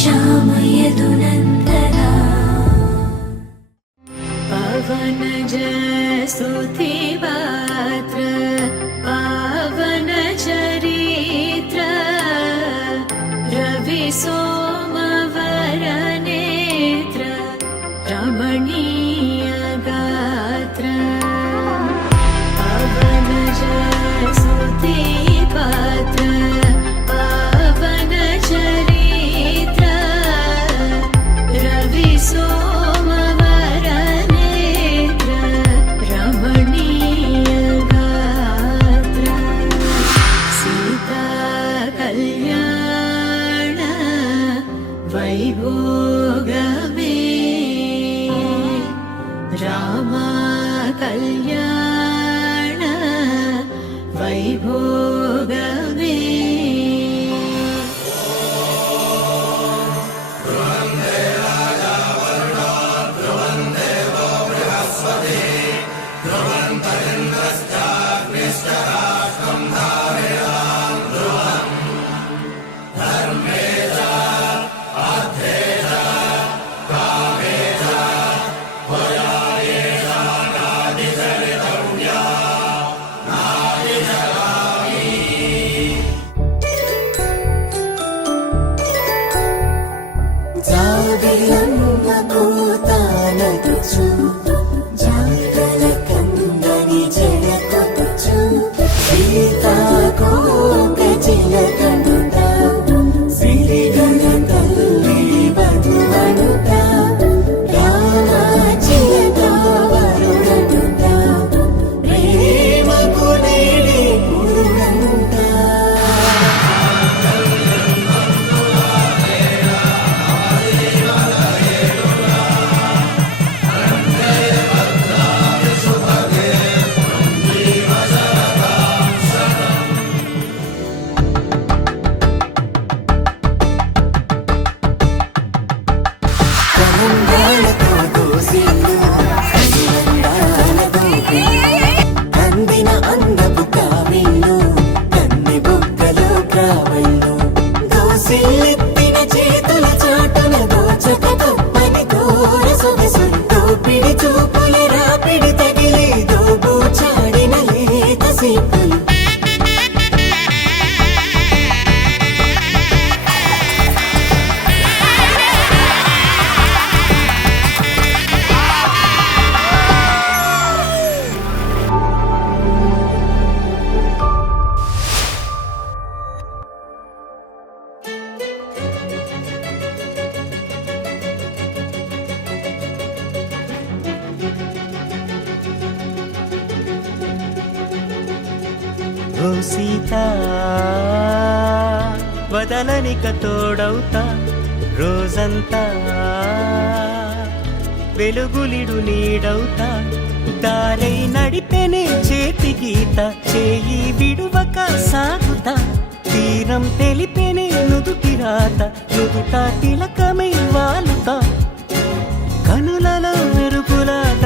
श्यामयदुनन्दना पवनज स्तुतिपात्र पावन चरित्र रवि सोमवरनेत्र रमणीय गात्र पवनज स्तुतिपात्र पावन चरित्र रवि सोमवरनेत्र रमणीय गात्र सीता कल्याण वैभोगमे रामा कल्याण वैभोगमे ఓ సీతా వదలనిక తోడవుతా రోజంతా వెలుగులిడు నీడవుతా దారై నడిపెనే చేతి గీత చేయి విడువక సాగుతా తీరం తెలిపెనే నుదుటి రాత నుదుట తిలకమై వాలుతా కనులలో మెరుపులాట